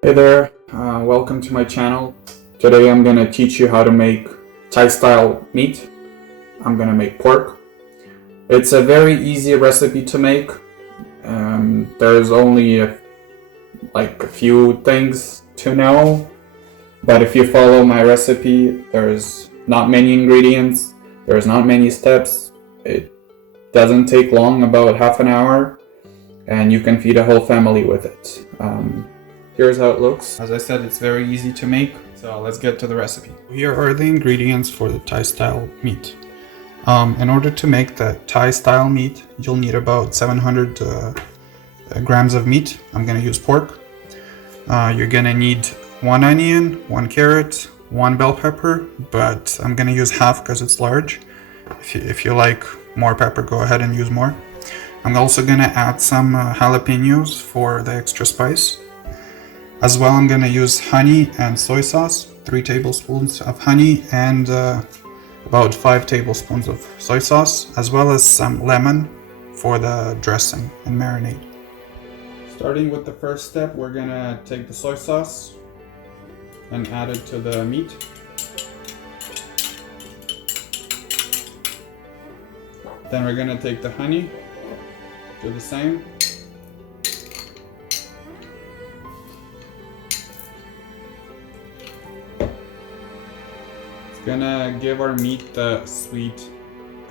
Hey there, welcome to my channel. Today I'm gonna teach you how to make Thai style meat. I'm gonna make pork. It's a very easy recipe to make. There's only a few things to know, but if you follow my recipe, there's not many ingredients, there's not many steps. It doesn't take long, about half an hour, and you can feed a whole family with it. Here's how it looks. As I said, it's very easy to make, so let's get to the recipe. Here are the ingredients for the Thai style meat. In order to make the Thai style meat, you'll need about 700 grams of meat. I'm gonna use pork. You're gonna need 1 onion, 1 carrot, 1 bell pepper, but I'm gonna use half because it's large. If you like more pepper, go ahead and use more. I'm also gonna add some jalapenos for the extra spice. As well, I'm gonna use honey and soy sauce, 3 tablespoons of honey and about 5 tablespoons of soy sauce, as well as some lemon for the dressing and marinade. Starting with the first step, we're gonna take the soy sauce and add it to the meat. Then we're gonna take the honey, do the same. Gonna give our meat the sweet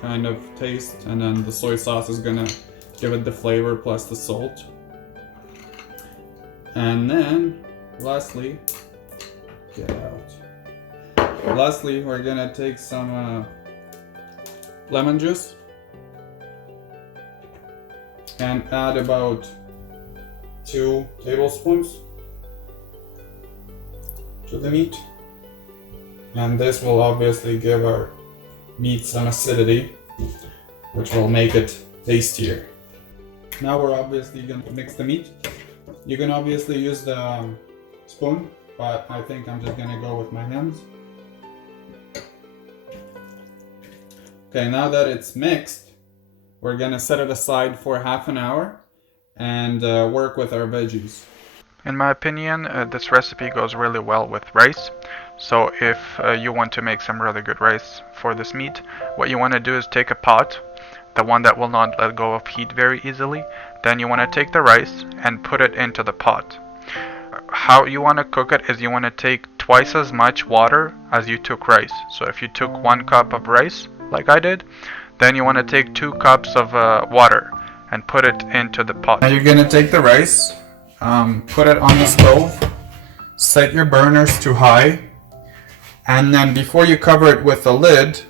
kind of taste, and then the soy sauce is gonna give it the flavor plus the salt. And then lastly, we're gonna take some lemon juice and add about 2 tablespoons to the meat. And this will obviously give our meat some acidity, which will make it tastier. Now we're obviously going to mix the meat. You can obviously use the spoon, but I think I'm just going to go with my hands. Okay, now that it's mixed, we're going to set it aside for half an hour and work with our veggies. In my opinion, this recipe goes really well with rice. So if you want to make some really good rice for this meat, what you want to do is take a pot, the one that will not let go of heat very easily. Then you want to take the rice and put it into the pot. How you want to cook it is you want to take twice as much water as you took rice. So if you took 1 cup of rice, like I did, then you want to take 2 cups of water and put it into the pot. Now you're going to take the rice, put it on the stove, set your burners to high, and then before you cover it with a lid,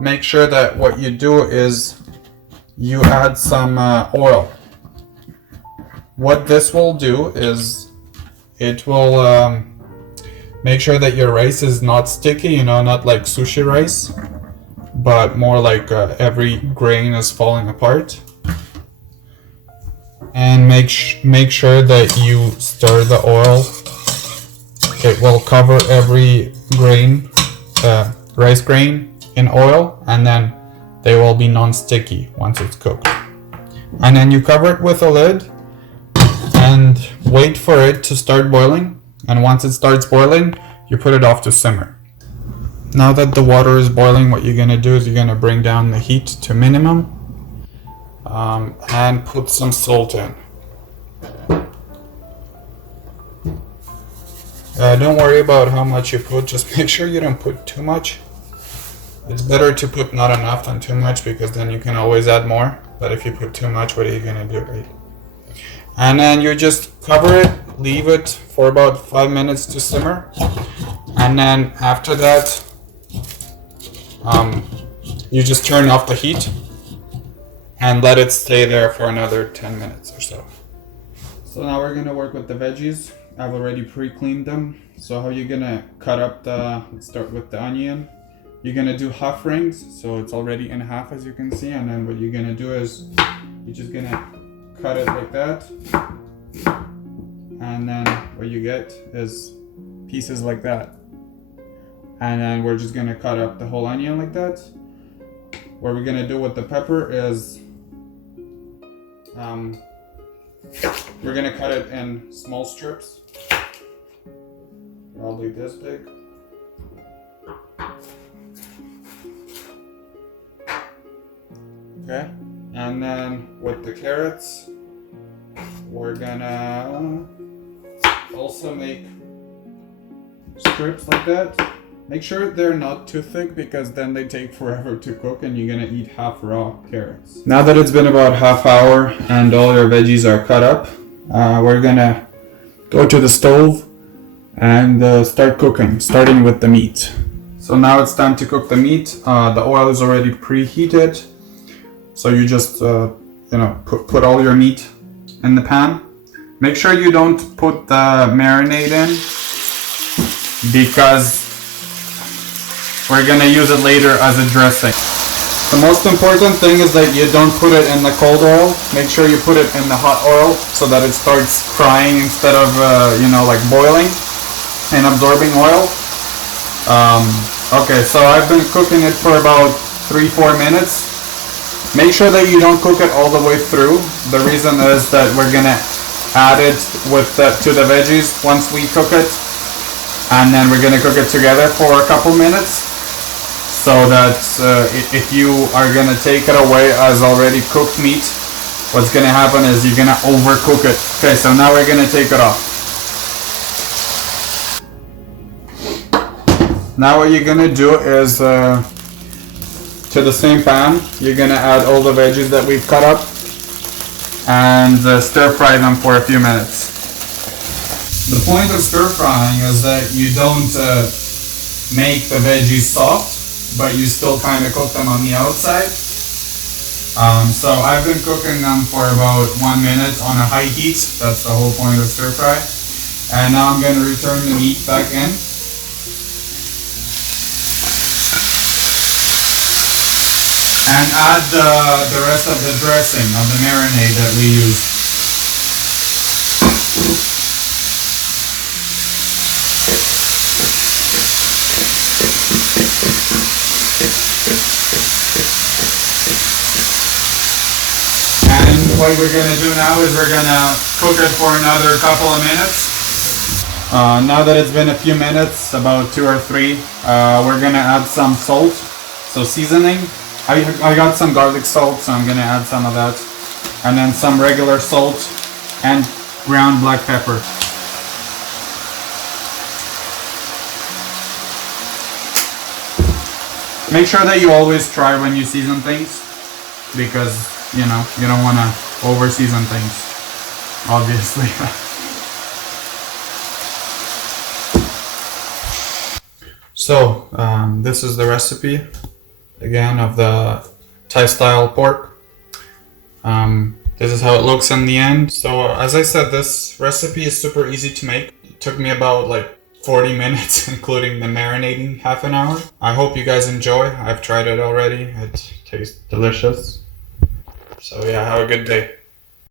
make sure that what you do is you add some oil. What this will do is it will make sure that your rice is not sticky, not like sushi rice, but more like every grain is falling apart. And make sure that you stir the oil. It will cover every grain, rice grain in oil, and then they will be non-sticky once it's cooked. And then you cover it with a lid and wait for it to start boiling. And once it starts boiling, you put it off to simmer. Now that the water is boiling, what you're gonna do is you're gonna bring down the heat to minimum and put some salt in. Don't worry about how much you put, just make sure you don't put too much. It's better to put not enough than too much, because then you can always add more. But if you put too much, what are you gonna do, right? And then you just cover it, leave it for about 5 minutes to simmer. And then after that, you just turn off the heat and let it stay there for another 10 minutes or so. So now we're gonna work with the veggies. I've already pre-cleaned them. So how you're gonna cut up let's start with the onion. You're gonna do half rings, so it's already in half as you can see, and then what you're gonna do is you're just gonna cut it like that, and then what you get is pieces like that. And then we're just gonna cut up the whole onion like that. What we're gonna do with the pepper is we're gonna cut it in small strips. probably this big. Okay, and then with the carrots, we're gonna also make strips like that. Make sure they're not too thick because then they take forever to cook and you're gonna eat half raw carrots. Now that it's been about half hour and all your veggies are cut up, we're gonna go to the stove and start cooking, starting with the meat. So now it's time to cook the meat. The oil is already preheated, so you just put all your meat in the pan. Make sure you don't put the marinade in because we're gonna use it later as a dressing. The most important thing is that you don't put it in the cold oil. Make sure you put it in the hot oil so that it starts frying instead of like boiling and absorbing oil. Okay, so I've been cooking it for about 3-4 minutes. Make sure that you don't cook it all the way through. The reason is that we're gonna add it to the veggies once we cook it, and then we're gonna cook it together for a couple minutes. So that if you are gonna take it away as already cooked meat, what's gonna happen is you're gonna overcook it. Okay, so now we're gonna take it off. Now what you're gonna do is to the same pan, you're gonna add all the veggies that we've cut up and stir fry them for a few minutes. The point of stir frying is that you don't make the veggies soft, but you still kind of cook them on the outside. So I've been cooking them for about 1 minute on a high heat. That's the whole point of stir fry. And now I'm going to return the meat back in. And add the rest of the dressing, of the marinade that we used. And what we're going to do now is we're going to cook it for another couple of minutes. Now that it's been a few minutes, about 2 or 3, we're going to add some salt, so seasoning. I got some garlic salt, so I'm going to add some of that. And then some regular salt and ground black pepper. Make sure that you always try when you season things, because you don't want to over season things, obviously. So this is the recipe again of the Thai style pork. This is how it looks in the end. So as I said, this recipe is super easy to make. It took me about 40 minutes, including the marinating, half an hour. I hope you guys enjoy. I've tried it already. It tastes delicious. So yeah, have a good day.